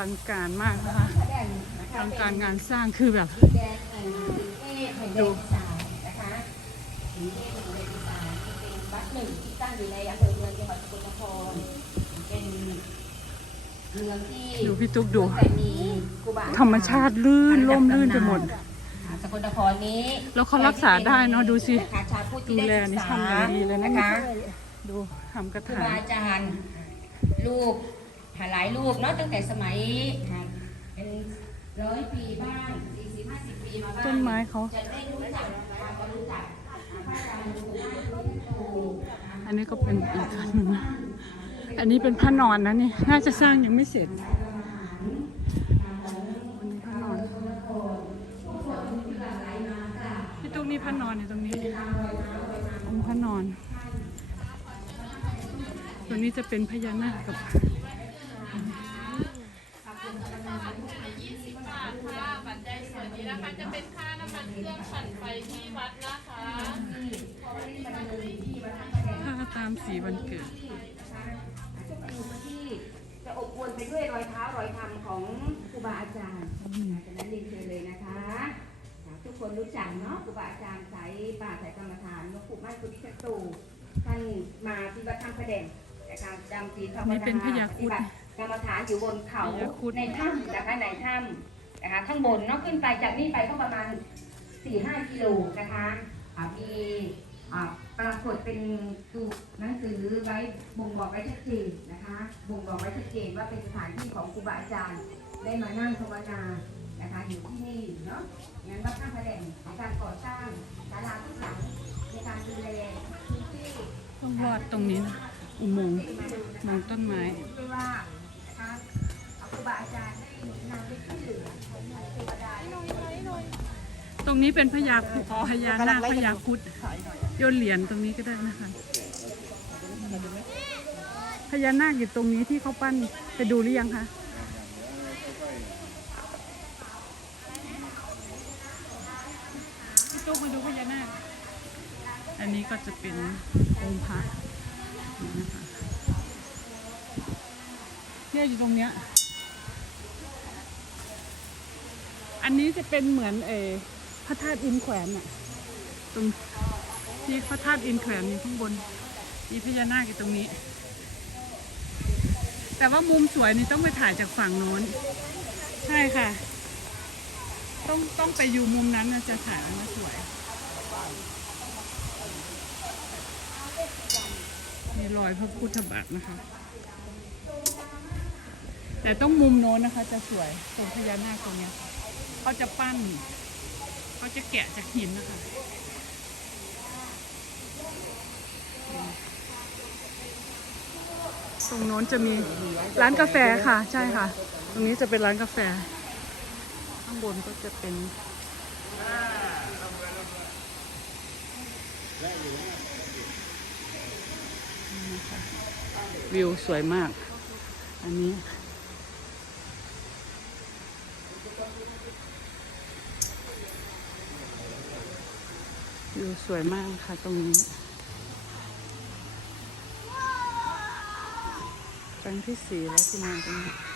ลังการมากนะคะอลังการงานสร้างคือแบบแดนแห่งกรุงเทพแห่งแดนอีสานนะคะกรุงเทพแห่งแดนอีสานเป็นวัดหนึ่งที่ตั้งอยู่ในอำเภอเมืองจังหวัดสกลนครเป็นเมืองที่ดูพี่ตุ๊กดูแต่มีครูบาธรรมชาติลื่นร่มลื่นไปหมดสกลนครนี้ แล้วเขารักษาได้เนอะดูสินะคะชาวพุทธดูที่แลได้ศึนี่กษาทำอย่างดีเลยนะนะคะ ดูทำกระครูถางบาอาจารย์รูป หลายรูปเนาะตั้งแต่สมัยเป็นร้อยปีบ้างสี่สิบห้าสิบปีมาบ้างต้นไม้เขา จะได้รู้จักนะคะก็รู้จักพระอาจารย์หลวงปู่อันนี้ก็เป็นอีกอันหนึ่งนะอันนี้เป็นพระนอนนะนี่ น่าจะสร้างยังไม่เสร็จอันนี้พระนอนพี่ตุ๊กนี่พระนอนอยู่ตรงนี้องค์พระนอน ตัวนี้จะเป็นพญานาคกับ ค่ะปัจจัยส่วนนี้นะคะ จะเป็นค่าน้ำมันเครื่องปั่นไฟที่วัดนะคะถ้าตามสีวันเกิดที่จะอบอวลไปด้วยรอยเท้ารอยธรรมของครูบาอาจารย์จากนั้นเรียนเชิญเลยนะคะทุกคนรู้จักเนาะครูบาอาจารย์สายป่าสายกรรมฐานหลวงปู่มั่นปุริชตูท่านมาที่วัดถ้ำพระแดงนะคะจำศีลภาวนี่นาเป็นพญาครุฑ ปฏิบัติ กรรมฐานอยู่บนเขาพญาครุฑในถ้ำนะคะในถ้ำนะคะข้างบนเนาะขึ้นไปจากนี่ไปก็ประมาณ 4-5 กิโลนะคะอ่ามีอ่าปรากฏเป็นตัวหนังสือไว้บ่งบอกไว้ชัดเจนนะคะบ่งบอกไว้ชัดเจนว่าเป็นสถานที่ของครูบาอาจารย์ได้มานั่งภาวนานะคะอยู่ที่นี่เนาะงั้นวัดท่าพระแดงในการก่อสร้างศาลาทุกหลังในการดูแลพื้นที่ต้องรอดตรงนี้นะอุโมงค์มาดูนะมองต้นไม้ด้วยว่าอาจารย์ได้หนุนนำได้ช่เหลือของเทวดาได้ตรงนี้เป็นพญาครุฑอ๋อพญานาคพญาครุฑโยนเหรียญตรงนี้ก็ได้นะคะพญานาคอยู่ตรงนี้ที่เขาปั้นไปดูหรือยังคะพี่ตุ๊กมาดูพญานาคอันนี้ก็จะเป็นองค์พระนี่นะคะเนี่ยอยู่ตรงเนี้ย อันนี้จะเป็นเหมือนเอพระธาตุอินแขวนน่ะตรงที่พระธาตุอินแขวนอยู่ข้างบนมีพญานาคอยู่ตรงนี้ แต่ว่ามุมสวยนี่ต้องไปถ่ายจากฝั่งโน้น ใช่ค่ะ ต้องต้องไปอยู่มุมนั้นนะจะถ่ายมันสวยมีรอยพระพุทธบาทนะคะ แต่ต้องมุมโน้นนะคะจะสวยตรงพญานาคตรงเนี้ย เขาจะปั้น เขาจะแกะจากหินนะคะตรงโน้นจะมีร้านกาแฟค่ะ ใช่ค่ะ ตรงนี้จะเป็นร้านกาแฟ ข้างบนก็จะเป็นวิวสวยมาก อันนี้ วิวสวยมากค่ะตรงนี้ ครั้งที่สี่แล้วที่มาตรงนี้